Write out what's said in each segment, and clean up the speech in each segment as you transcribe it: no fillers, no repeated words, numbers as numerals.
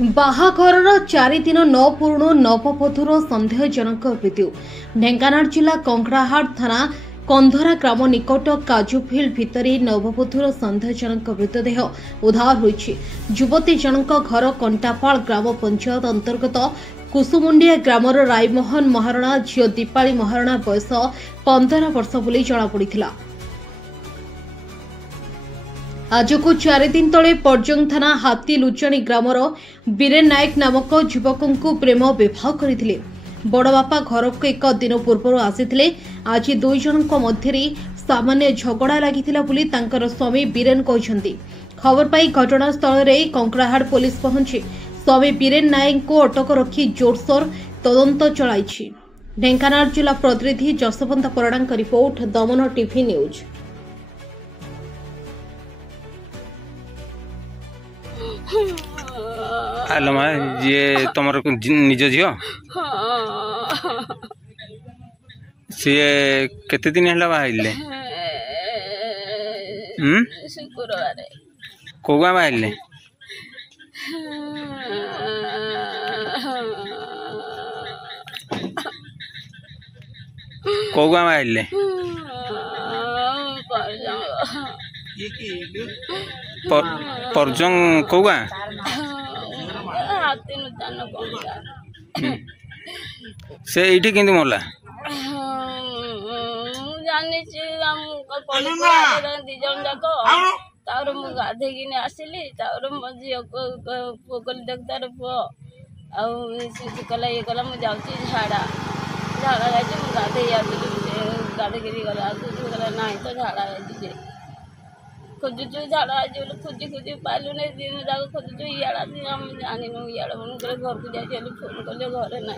ବାହାଘରର 4 ଦିନ ନ ପୂର୍ଣ୍ଣ ନବବଧୂର ସନ୍ଦେହଜନକ ମୃତ୍ୟୁ। ଢେଙ୍କାନାଳ ଜିଲ୍ଲା କଙ୍କଡାହାଡ଼ ଥାନା କନ୍ଧରା ଗ୍ରାମ ନିକଟ କାଜୁଫିଲ୍ଡ ଭିତରେ ନବବଧୂର ସନ୍ଦେହଜନକ ମୃତଦେହ ଉଦ୍ଧାର ହୋଇଛି। ଯୁବତୀ ଜଣଙ୍କ ଘର କଣ୍ଟାପାଳ ଗ୍ରାମ ପଞ୍ଚାୟତ ଅନ୍ତର୍ଗତ କୁସୁମୁଣ୍ଡିଆ ଗ୍ରାମର ରାଇମୋହନ ମହାରଣା ଝିଅ ଦୀପାଳି ମହାରଣା ବୟସ 15 ବର୍ଷ ବୋଲି ଜଣାପଡ଼ିଥିଲା। आजकु 4 दिन तले पर्जंग थाना हाथी लुचाणी ग्रामर बीरेन नायक नामक युवक प्रेम विवाह करथिले। बड़बापा घर को एक दिन पूर्व आसीथिले। आज दुई जनक मध्य सामान्य झगड़ा लागिथिला बोली तांकर स्वामी बीरेन कहछन्ती। खबर पाई घटनास्थल रे कंकड़ाहाड़ पुलिस पहुंची स्वामी बीरेन नायक को अटक रखी जोरसोर तदंत चलाइछि। ढेंकानाल जिला प्रतिनिधि जसवंत पराणा रिपोर्ट, दमन टीवी न्यूज। हेलो माँ, ये तुमर निज झील सी केते दिन है बाहर शुक्रवार कौ गाँ बाहर कौ गाँ बाहर परजंग कौ गाँ से ये कि मरला जानी दिजन जाक गाधे आसिली मो झी पु कली देख तार पु आला ये कला मुझे झाड़ा झाड़ा जाइए गाधे गाधे गला गला ना तो झाड़ा जाइए खोजुचु झाड़ा आज खोजी खोजी पालू नहीं दिन जाक खोजुचु इड़ा आम जानू इड़ा मन घर को जाइए फोन कले घरे ना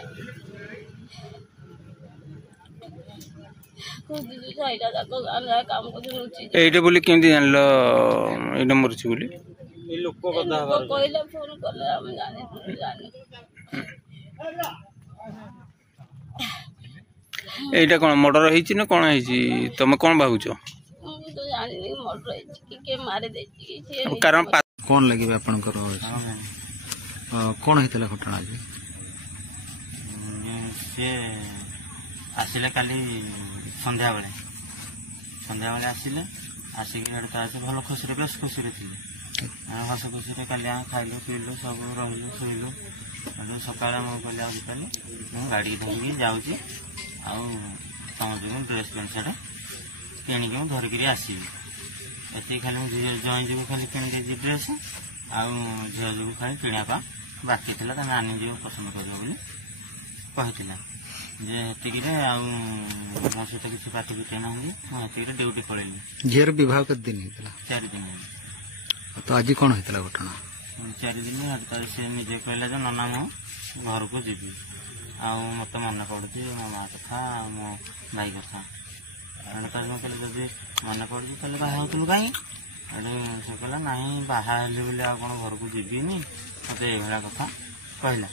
खोजुचु झाड़ा जाक गाँव काम कर बोली केमती जान लो ये मरची बोली कहले फोन कले आम जानी एटा कौन मर्डर होइछि ना कौन होइछि तमे कौन भाबुछ कारण कौन लगे आपनकर कौन हेतला घटना जे से आसिले काली संध्या बेले आसिले आसिक भल खुशी बेस खुशी थी हस खुशी काली खाइलु पीलु सब रहिलु शोलु सकाल कहली मुझे गाड़ी धरिकी जाऊँगी तुम जो ड्रेस पैंट सार्ट किणिकी धरिकी आसबि ये खाली जई जो खाली किणिकी ड्रेस आउ झील जो खाली किणा बाकी थी नानी जो पसंद कर मो सहित किसी पार्टी पिटे ना मुझे ड्यूटी पलैली झीर बह के दिन 4 दिन तो आज कौन होता घटना 4 दिन से निजे कहला जो नना मु घर को जी मत मन पड़ुची मो माँ कथा मो भाई कथा कहले जब मन पड़ुची तेल बाहर कहीं से कहला ना बाहर बोले आ कौन घर को जीविनी मत ये कथा कहला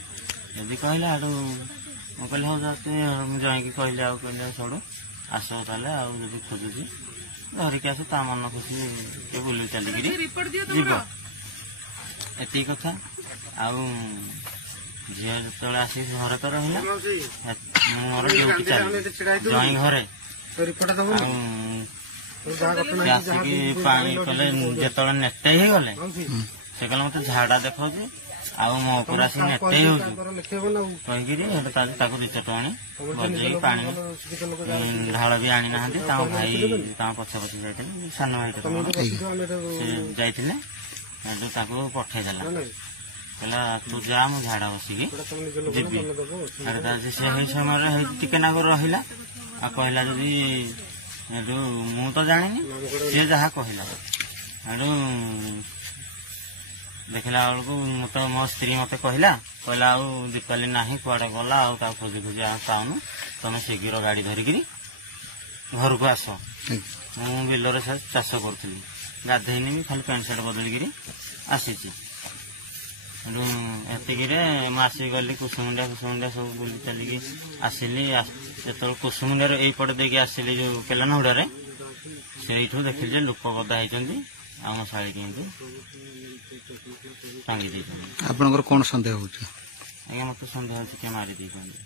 जदि कहला कहले हाँ जाते जाकि कहले कहले सड़ू आस ताले जब खोजुची धरिकी आस ता मन खुशी किए बुल चलिकी जीव एति कथा झील जो आसिक घर तो रहा मोर ड्यूटी चल जई घरे आसिक पानी कले जो नेटे ही गले से कहले मत झाड़ा देखा मो ऊपर आस नेटे कहीकि रिचट आनी बजे पानी ढाल भी आनी ना भाई पछे पछे जाते सान भाई से जाते पठेदेला कहला तू जा मु झाड़ा बसिकी जी से समय टिके नाक रहा कहला जदि मु तो जानी सी जहाँ कहला देखला बेलू मो स्त्री मत कहला दीपाली ना कड़े गला खोजी खोजी पाऊनु तुम शीघ्र गाड़ी धरिकी घर को आस मु बिलर चाष करी गाधेनी भी खाली पैंट सार्ट बदलिकी आसी मुझे गली कुसुमुंडिया सब बुली चलिकी आसिली जो कुसुमुंडिया यहीपटे देखिए आसिली जो केलान हुड़े से देखिली लोक गदा होती आम शाड़ी केमती टांगी ଦେଇଛନ୍ତି। ଆପଣଙ୍କର କଣ ସନ୍ଦେହ ହଉଛି? ଆଜ୍ଞା ମତେ ସନ୍ଦେହ ଅଛି କିଏ ମାରି ଦେଇଛନ୍ତି।